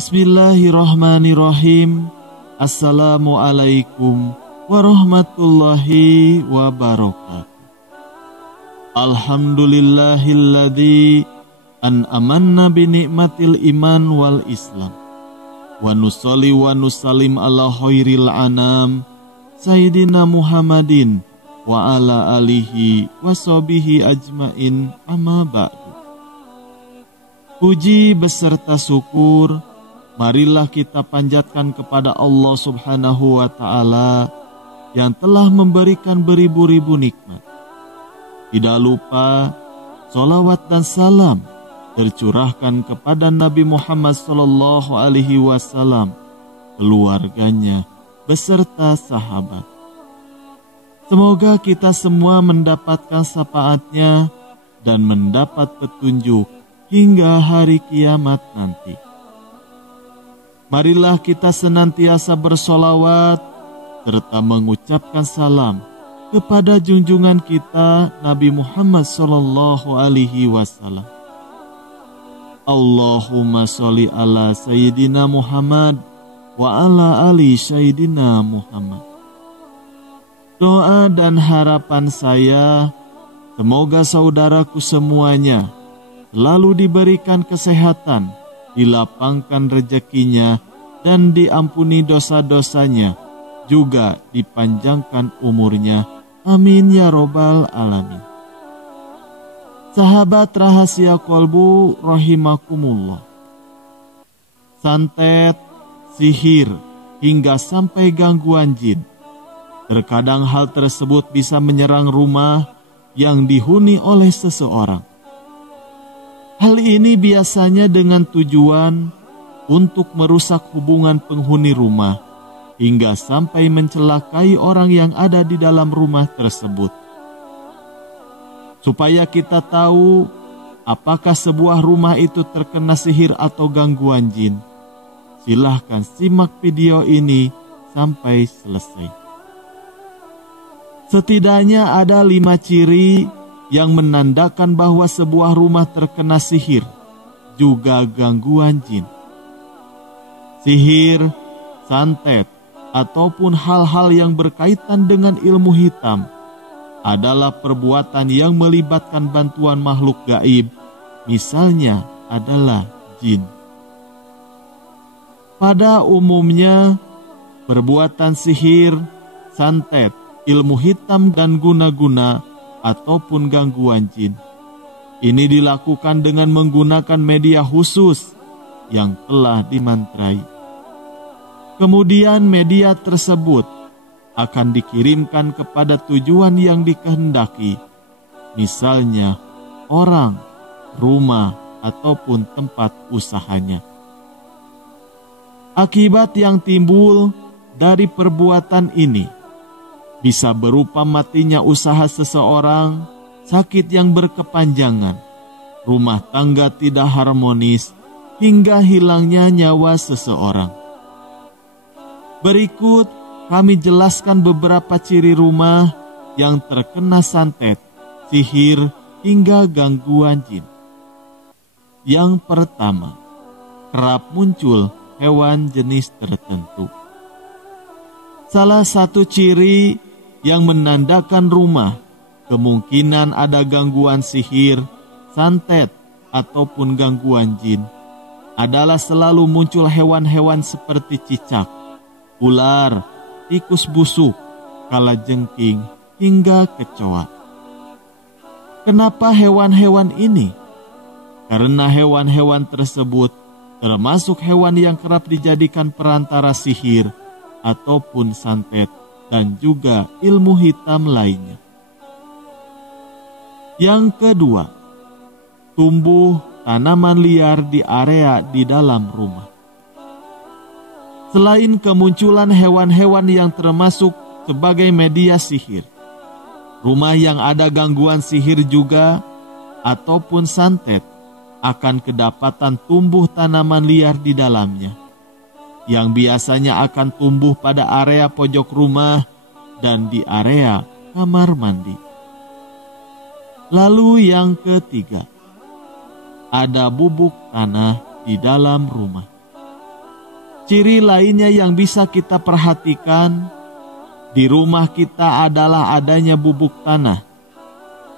Bismillahirrahmanirrahim. Assalamualaikum warahmatullahi wabarakatuh. Alhamdulillahilladzi an'amanna binikmatil iman wal islam. Wa nusalli wa nusallim ala khairil anam Sayyidina Muhammadin wa ala alihi wa sahbihi ajmain, amma ba'du. Puji beserta syukur marilah kita panjatkan kepada Allah Subhanahu wa Ta'ala yang telah memberikan beribu-ribu nikmat. Tidak lupa salawat dan salam tercurahkan kepada Nabi Muhammad sallallahu alaihi wasallam, keluarganya beserta sahabat. Semoga kita semua mendapatkan syafaatnya dan mendapat petunjuk hingga hari kiamat nanti. Marilah kita senantiasa bersolawat serta mengucapkan salam kepada junjungan kita Nabi Muhammad sallallahu alaihi wasallam. Allahumma sholli ala Sayyidina Muhammad wa ala ali Sayyidina Muhammad. Doa dan harapan saya, semoga saudaraku semuanya selalu diberikan kesehatan, dilapangkan rezekinya, dan diampuni dosa-dosanya, juga dipanjangkan umurnya. Amin ya robbal alamin. Sahabat rahasia kolbu rahimakumullah. Santet, sihir, hingga sampai gangguan jin. Terkadang hal tersebut bisa menyerang rumah yang dihuni oleh seseorang. Hal ini biasanya dengan tujuan untuk merusak hubungan penghuni rumah hingga sampai mencelakai orang yang ada di dalam rumah tersebut. Supaya kita tahu apakah sebuah rumah itu terkena sihir atau gangguan jin, silahkan simak video ini sampai selesai. Setidaknya ada 5 ciri yang menandakan bahwa sebuah rumah terkena sihir, juga gangguan jin. Sihir, santet, ataupun hal-hal yang berkaitan dengan ilmu hitam adalah perbuatan yang melibatkan bantuan makhluk gaib, misalnya adalah jin. Pada umumnya, perbuatan sihir, santet, ilmu hitam dan guna-guna ataupun gangguan jin ini dilakukan dengan menggunakan media khusus yang telah dimantrai. Kemudian media tersebut akan dikirimkan kepada tujuan yang dikehendaki, misalnya orang, rumah, ataupun tempat usahanya. Akibat yang timbul dari perbuatan ini bisa berupa matinya usaha seseorang, sakit yang berkepanjangan, rumah tangga tidak harmonis, hingga hilangnya nyawa seseorang. Berikut kami jelaskan beberapa ciri rumah yang terkena santet, sihir, hingga gangguan jin. Yang pertama, kerap muncul hewan jenis tertentu. Salah satu ciri yang menandakan rumah kemungkinan ada gangguan sihir, santet, ataupun gangguan jin adalah selalu muncul hewan-hewan seperti cicak, ular, tikus busuk, kalajengking, hingga kecoa. Kenapa hewan-hewan ini? Karena hewan-hewan tersebut termasuk hewan yang kerap dijadikan perantara sihir ataupun santet dan juga ilmu hitam lainnya. Yang kedua, tumbuh tanaman liar di area di dalam rumah. Selain kemunculan hewan-hewan yang termasuk sebagai media sihir, rumah yang ada gangguan sihir juga ataupun santet akan kedapatan tumbuh tanaman liar di dalamnya, yang biasanya akan tumbuh pada area pojok rumah dan di area kamar mandi. Lalu yang ketiga, ada bubuk tanah di dalam rumah. Ciri lainnya yang bisa kita perhatikan di rumah kita adalah adanya bubuk tanah.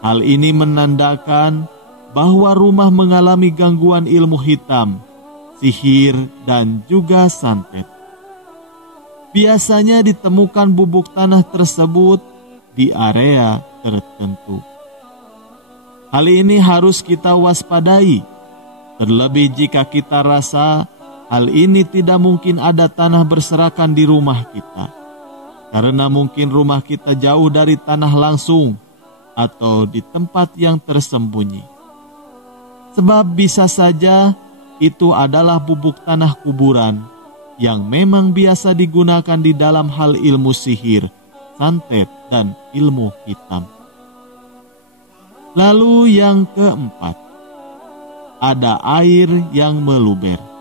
Hal ini menandakan bahwa rumah mengalami gangguan ilmu hitam, sihir, dan juga santet. Biasanya ditemukan bubuk tanah tersebut di area tertentu. Hal ini harus kita waspadai, terlebih jika kita rasa hal ini tidak mungkin ada tanah berserakan di rumah kita, karena mungkin rumah kita jauh dari tanah langsung atau di tempat yang tersembunyi. Sebab bisa saja itu adalah bubuk tanah kuburan yang memang biasa digunakan di dalam hal ilmu sihir, santet, dan ilmu hitam. Lalu yang keempat, ada air yang meluber.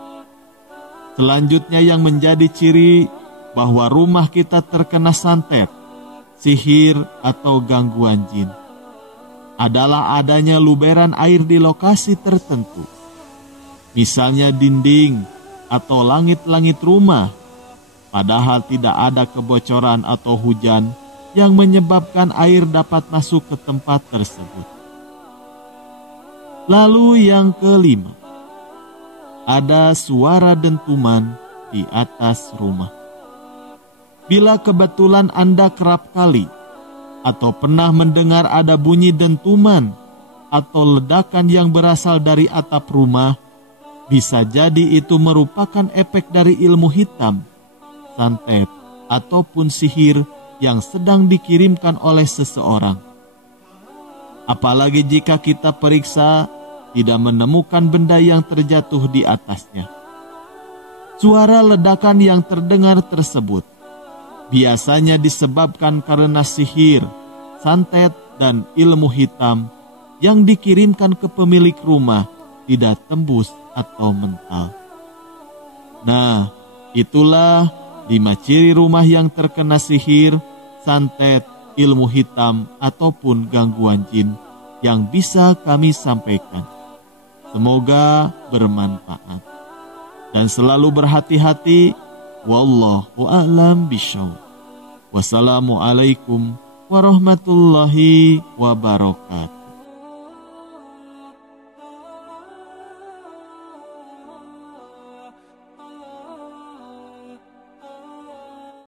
Selanjutnya yang menjadi ciri bahwa rumah kita terkena santet, sihir, atau gangguan jin adalah adanya luberan air di lokasi tertentu. Misalnya dinding atau langit-langit rumah, padahal tidak ada kebocoran atau hujan yang menyebabkan air dapat masuk ke tempat tersebut. Lalu yang kelima, ada suara dentuman di atas rumah. Bila kebetulan Anda kerap kali atau pernah mendengar ada bunyi dentuman atau ledakan yang berasal dari atap rumah, bisa jadi itu merupakan efek dari ilmu hitam, santet, ataupun sihir yang sedang dikirimkan oleh seseorang. Apalagi jika kita periksa tidak menemukan benda yang terjatuh di atasnya. Suara ledakan yang terdengar tersebut biasanya disebabkan karena sihir, santet, dan ilmu hitam yang dikirimkan ke pemilik rumah tidak tembus atau mental. Nah, itulah 5 ciri rumah yang terkena sihir, santet, ilmu hitam, ataupun gangguan jin yang bisa kami sampaikan. Semoga bermanfaat. Dan selalu berhati-hati. Wallahu a'lam bishawab. Wassalamualaikum warahmatullahi wabarakatuh.